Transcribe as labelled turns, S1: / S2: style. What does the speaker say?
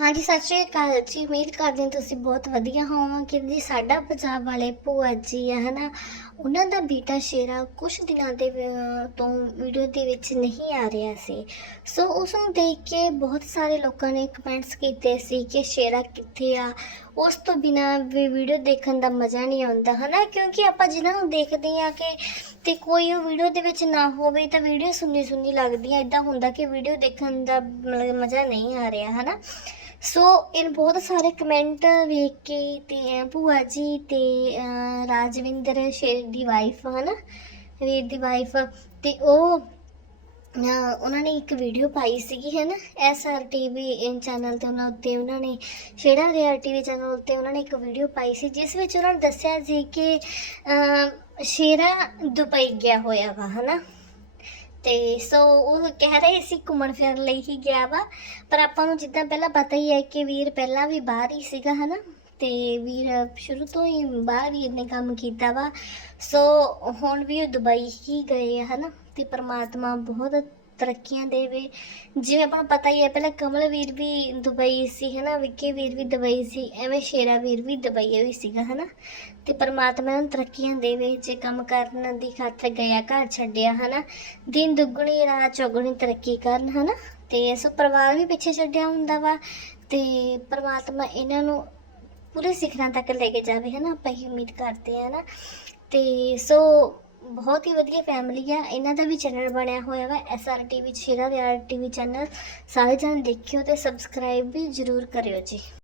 S1: ਹਾਂਜੀ, ਸਤਿ ਸ਼੍ਰੀ ਅਕਾਲ ਜੀ। ਉਮੀਦ ਕਰਦੇ ਹਾਂ ਤੁਸੀਂ ਬਹੁਤ ਵਧੀਆ ਹੋਵੋਗੇ ਜੀ ਸਾਡਾ ਪੰਜਾਬ ਵਾਲੇ ਭੂਆ ਜੀ ਆ, ਹਨਾ? ਉਹਨਾਂ ਦਾ ਬੇਟਾ ਸ਼ੇਰਾ ਕੁਝ ਦਿਨਾਂ ਦੇ ਤੋਂ ਵੀਡੀਓ ਦੇ ਵਿੱਚ ਨਹੀਂ ਆ ਰਿਹਾ ਸੀ। ਸੋ ਉਸ ਨੂੰ ਦੇਖ ਕੇ ਬਹੁਤ ਸਾਰੇ ਲੋਕਾਂ ਨੇ ਕਮੈਂਟਸ ਕੀਤੇ ਸੀ ਕਿ ਸ਼ੇਰਾ ਕਿੱਥੇ ਆ। ਉਸ ਤੋਂ ਬਿਨਾ ਵੀ ਵੀਡੀਓ ਦੇਖਣ ਦਾ ਮਜ਼ਾ ਨਹੀਂ ਆਉਂਦਾ, ਹਨਾ? ਕਿਉਂਕਿ ਆਪਾਂ ਜਿਨ੍ਹਾਂ ਨੂੰ ਦੇਖਦੇ ਆ ਕਿ ਤੇ ਕੋਈ ਉਹ ਵੀਡੀਓ ਦੇ ਵਿੱਚ ਨਾ ਹੋਵੇ ਤਾਂ ਵੀਡੀਓ ਸੁੰਨੀ ਸੁੰਨੀ ਲੱਗਦੀ ਆ ਇਦਾਂ ਹੁੰਦਾ ਕਿ ਵੀਡੀਓ ਦੇਖਣ ਦਾ ਮਤਲਬ ਮਜ਼ਾ ਨਹੀਂ ਆ ਰਿਹਾ, ਹਨਾ? ਸੋ ਇਹ ਬਹੁਤ ਸਾਰੇ ਕਮੈਂਟ ਵੇਖ ਕੇ ਤੇ ਭੂਆ ਜੀ ਤੇ ਰਾਜਵਿੰਦਰ ਸ਼ੇਰ ਦੀ ਵਾਈਫ ਹਨਾ? ਵੀਰ ਦੀ ਵਾਈਫ ਤੇ ਉਹ ਉਹਨਾਂ ਨੇ ਇੱਕ ਵੀਡੀਓ ਪਾਈ ਸੀਗੀ ਹੈ ਨਾ ਐਸਆਰ ਟੀਵੀ ਚੈਨਲ ਤੇ ਉਹਨਾਂ ਉੱਤੇ ਉਹਨਾਂ ਨੇ, ਸ਼ੇਰਾ ਰਿਆ ਟੀਵੀ ਚੈਨਲ ਉੱਤੇ ਉਹਨਾਂ ਨੇ ਇੱਕ ਵੀਡੀਓ ਪਾਈ ਸੀ, ਜਿਸ ਵਿੱਚ ਉਹਨਾਂ ਨੇ ਦੱਸਿਆ ਸੀ ਕਿ ਸ਼ੇਰਾ ਦੁਬਈ ਗਿਆ ਹੋਇਆ ਵਾ, ਹਨਾ? ਤੇ ਸੋ ਉਹ ਕਹਿ ਰਹੇ ਸੀ ਘੁੰਮਣ ਫਿਰਨ ਲਈ ਹੀ ਗਿਆ ਵਾ। ਪਰ ਆਪਾਂ ਨੂੰ ਜਿੱਦਾਂ ਪਹਿਲਾਂ ਪਤਾ ਹੀ ਹੈ ਕਿ ਵੀਰ ਪਹਿਲਾਂ ਵੀ ਬਾਹਰ ਹੀ ਸੀਗਾ, ਹਨਾ? ਤੇ ਵੀਰ ਸ਼ੁਰੂ ਤੋਂ ਹੀ ਬਾਹਰ ਵੀਰ ਨੇ ਕੰਮ ਕੀਤਾ ਵਾ। ਸੋ ਹੁਣ ਵੀ ਉਹ ਦੁਬਈ ਹੀ ਗਏ ਆ, ਹਨਾ? ਤੇ ਪ੍ਰਮਾਤਮਾ ਬਹੁਤ ਤਰੱਕੀਆਂ ਦੇਵੇ। ਜਿਵੇਂ ਆਪਾਂ ਨੂੰ ਪਤਾ ਹੀ ਹੈ, ਪਹਿਲਾਂ ਕਮਲ ਵੀਰ ਵੀ ਦੁਬਈ ਸੀ, ਹਨਾ? ਵਿੱਕੀ ਵੀਰ ਵੀ ਦੁਬਈ ਸੀ, ਐਵੇਂ ਸ਼ੇਰਾ ਵੀਰ ਵੀ ਦੁਬਈ ਹੋਈ ਸੀਗਾ, ਹਨਾ? ਤੇ ਪਰਮਾਤਮਾ ਨੂੰ ਤਰੱਕੀਆਂ ਦੇਵੇ, ਜੇ ਕੰਮ ਕਰਨ ਦੀ ਖਾਤਰ ਗਿਆ, ਘਰ ਛੱਡਿਆ, ਹਨਾ? ਦਿਨ ਦੁੱਗਣੀ, ਰਾਤ ਚੌਗਣੀ ਤਰੱਕੀ ਕਰਨ, ਹਨਾ? ਤੇ ਸੋ ਪਰਿਵਾਰ ਵੀ ਪਿੱਛੇ ਛੱਡਿਆ ਹੁੰਦਾ ਵਾ, ਤੇ ਪਰਮਾਤਮਾ ਇਹਨਾਂ ਨੂੰ ਪੂਰੇ ਸਿਖਰਾਂ ਤੱਕ ਲੈ ਕੇ ਜਾਵੇ, ਹਨਾ? ਆਪਾਂ ਹੀ ਉਮੀਦ ਕਰਦੇ ਆ ਨਾ ਤੇ ਸੋ ਬਹੁਤ ਹੀ ਵਧੀਆ ਫੈਮਿਲੀ ਆ। ਇਹਨਾਂ ਦਾ ਵੀ ਚੈਨਲ ਬਣਿਆ ਹੋਇਆ ਵਾ ਐਸਆਰ ਟੀਵੀ ਸ਼ੇਰਾ ਦੇ ਰਿਆਲ ਟੀਵੀ ਚੈਨਲ ਸਾਰੇ ਜਣ ਦੇਖਿਓ ਤੇ ਸਬਸਕ੍ਰਾਈਬ ਵੀ ਜਰੂਰ ਕਰਿਓ ਜੀ।